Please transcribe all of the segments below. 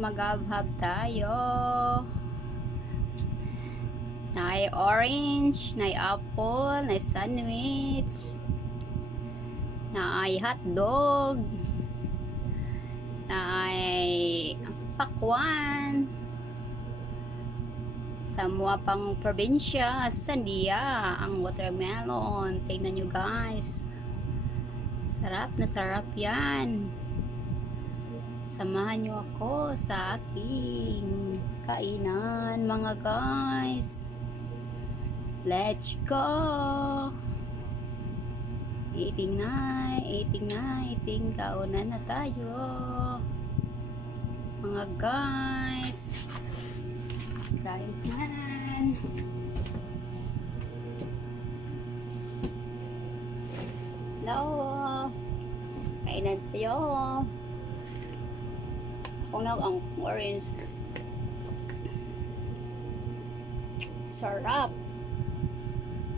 maghabhab tayo. Nay orange, nay apple, nay sandwich, nay hotdog, nay pakwan. Sa mga pang probinsya, sandia, ang watermelon. Tingnan nyo guys. Sarap na sarap yan. Samahan nyo ako sa aking kainan mga guys. Let's go! Eating na, kaunan na tayo. Mga guys. Kainan. Hello. Kainan tayo. Kung ang orange. Sarap.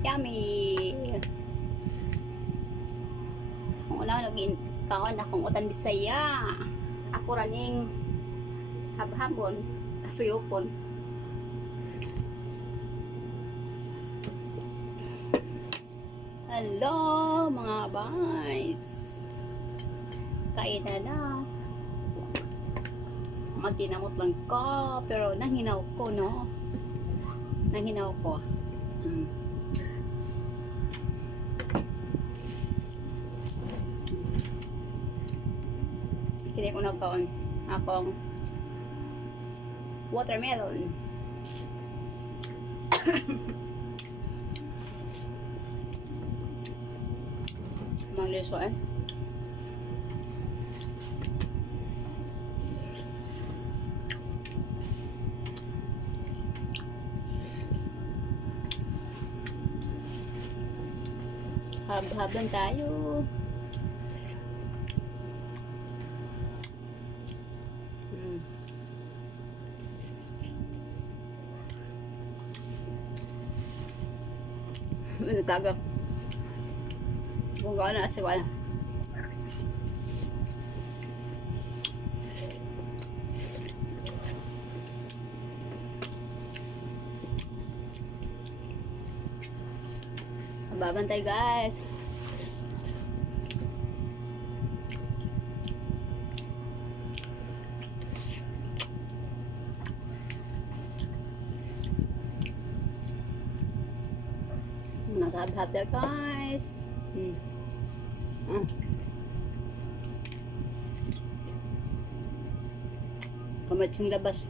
Yummy. Kung wala naging kaon akong utan Bisaya. Ako raning habhabon, asuyopon. Hello mga guys. Kainan na. Magkinamot lang ko, pero nanghinaw ko, no? Nanghinaw ko. Kini ko nagkaon akong watermelon. Mang liso eh. Hab-haban tayo. Nasagak. Kung gawin na asiwala. Babantay guys. Naghabhab tayo guys. Kamat yung labas.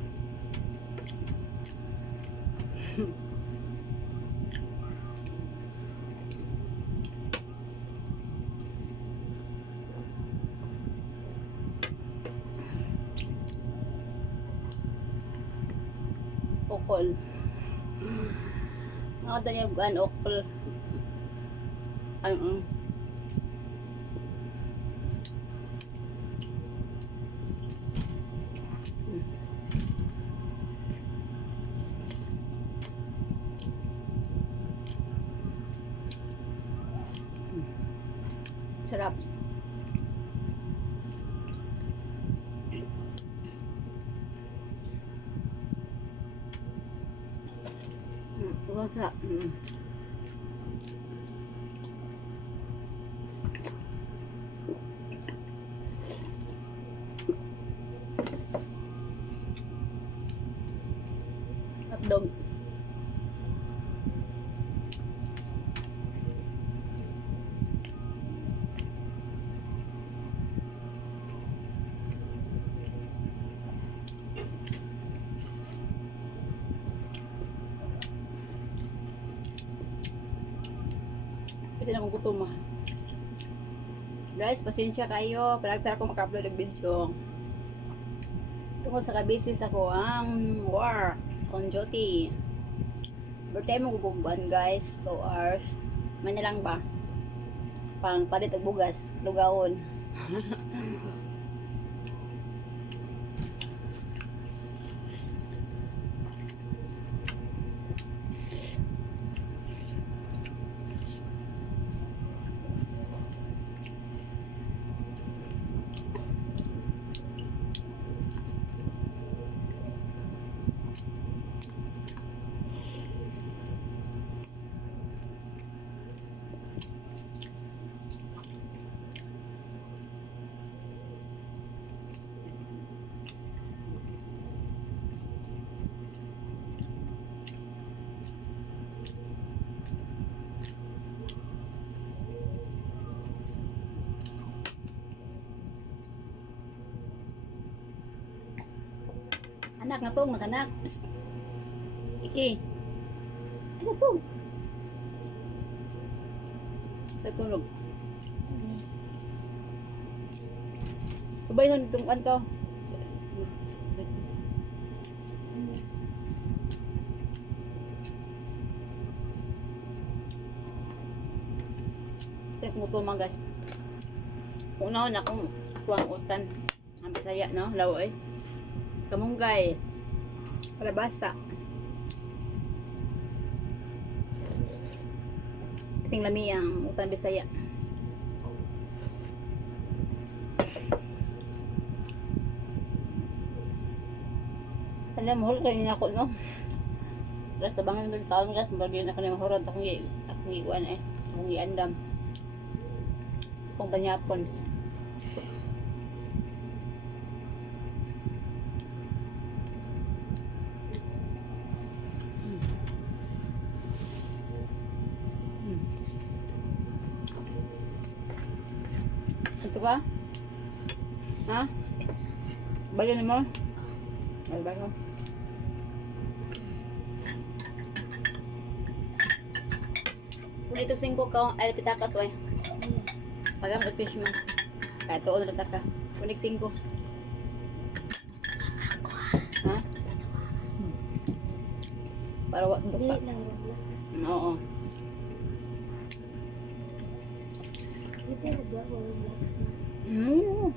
Okol. Nakadayag okol. Sarap. Wasa. Hotdog. Pwede na akong gutom ah. Guys, pasensya kayo. Palagsara ko maka-upload ng video. Tungkol sa kabisis ako ang work on duty. Birthday mo gugugban guys. 2 hours. Manya lang ba? Pang palit og bugas. Lugawon. Anak na tong nakanak. Psst. Iki. Asa to? Sa tulog. Subay lang itong kan ka. Tek mo to mga guys. Kung naon akong kuwang utan. Ang Bisaya no, lawoy. Kamunggay. Kalabasa. Ting lami ang utan Bisaya. Alam mo, kanina ako no. Plus tabangan ng taon guys, mabagyan ako ng mahurot akong iwan akong iandam. Akong banyapon. Ito ba? Ha? Bayan mo? Ay, bayan mo. Kung ito 5 ka, ay pitaka to eh. Pagang at Christmas. Kaya to all rata ka. Kunik 5. Ha? Para wak sa Dili pa. lang Roblox. Oo. Dili lang Roblox ma. Mm.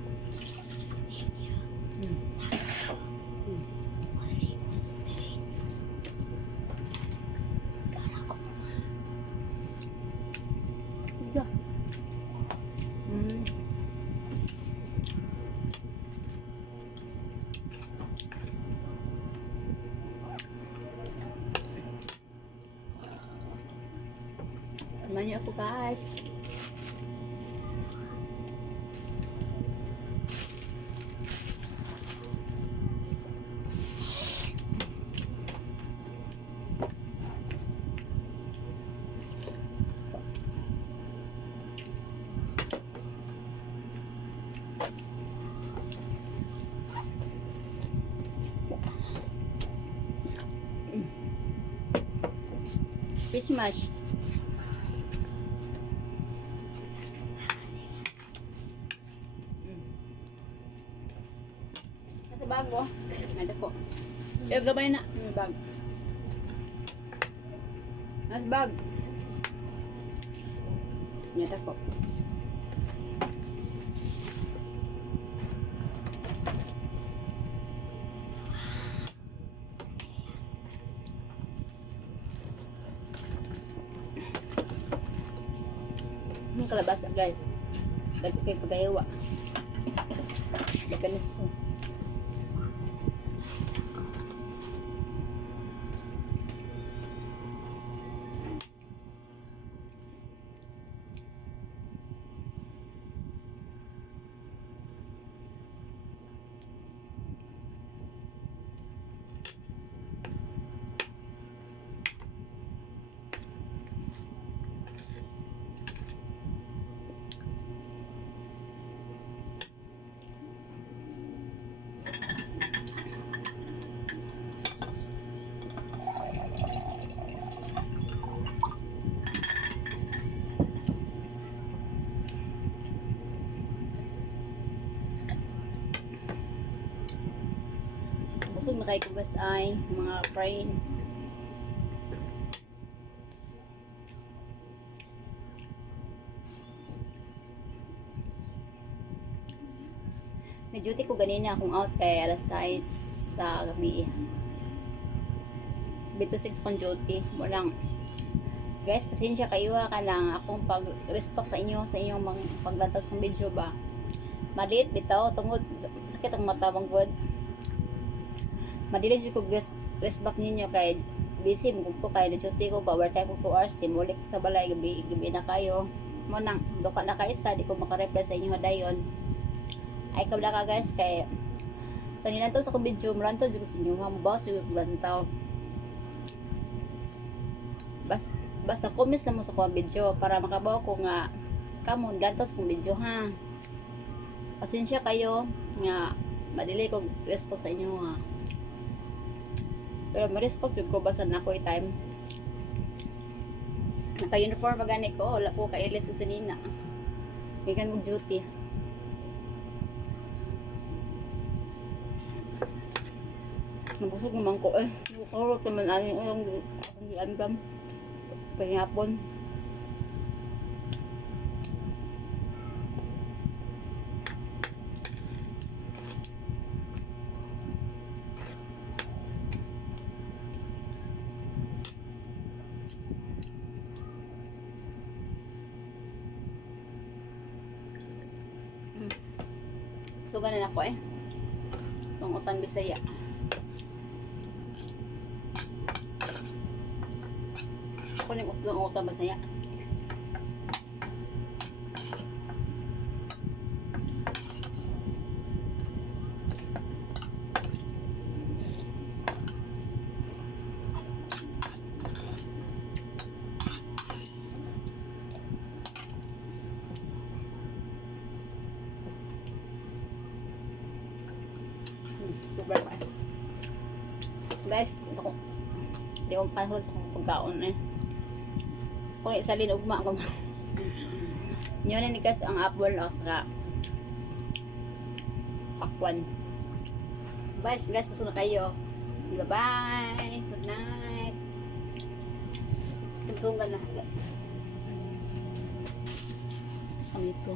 Samahan niyo ako guys. Fish mash. Nasa bag oh. Nada ko. Pero gabay na. May bag. Nasa bag. Nada ko. Yung kalabasa guys. Dagko kay pagayawa. Bakanis to. Busog na kay kugas ay mga friend. May duty ko ganina akong out kay alas 6 sa gabi. 7 to 6 kong duty. Walang guys, pasensya kayo ka lang akong pag-respect sa inyong mga paglantas ng video ba. Maliit bitaw tungod sakit ang mata bang good. Madilig ko guys respect ninyo kay busy mo ko kay duty ko power time ko 2 hours timulik sa balay gabi na kayo. Mo nang duka na kay isa di ko maka-reply sa inyo dayon. Ay kabla ka guys kay sa nilantaw sa kong video mulantaw jud ko sa inyo hambas yung lantaw. Basta comment na mo sa kong video para makabaw ko nga kamo lantaw sa kong video ha. Pasensya kayo nga madili ko response sa inyo ha. Pero ma-respect jud ko basta na ako time. Naka-uniform pa gani ko, wala po ka-ilis sa nina. May kang duty. Nabusog naman ko eh. Karot naman ani yung akong giandam. Pagihapon. So ganun ako eh. Itong utang Bisaya. Ako na yung utang Bisaya. Super pa. Guys, hindi ko panahon sa kong pagkaon eh. Kung isalin ugma ko. Nyo na nikas ang apple o saka pakwan. Guys, gusto na kayo. Bye-bye. Good night. Tumsungan na. Kami ito.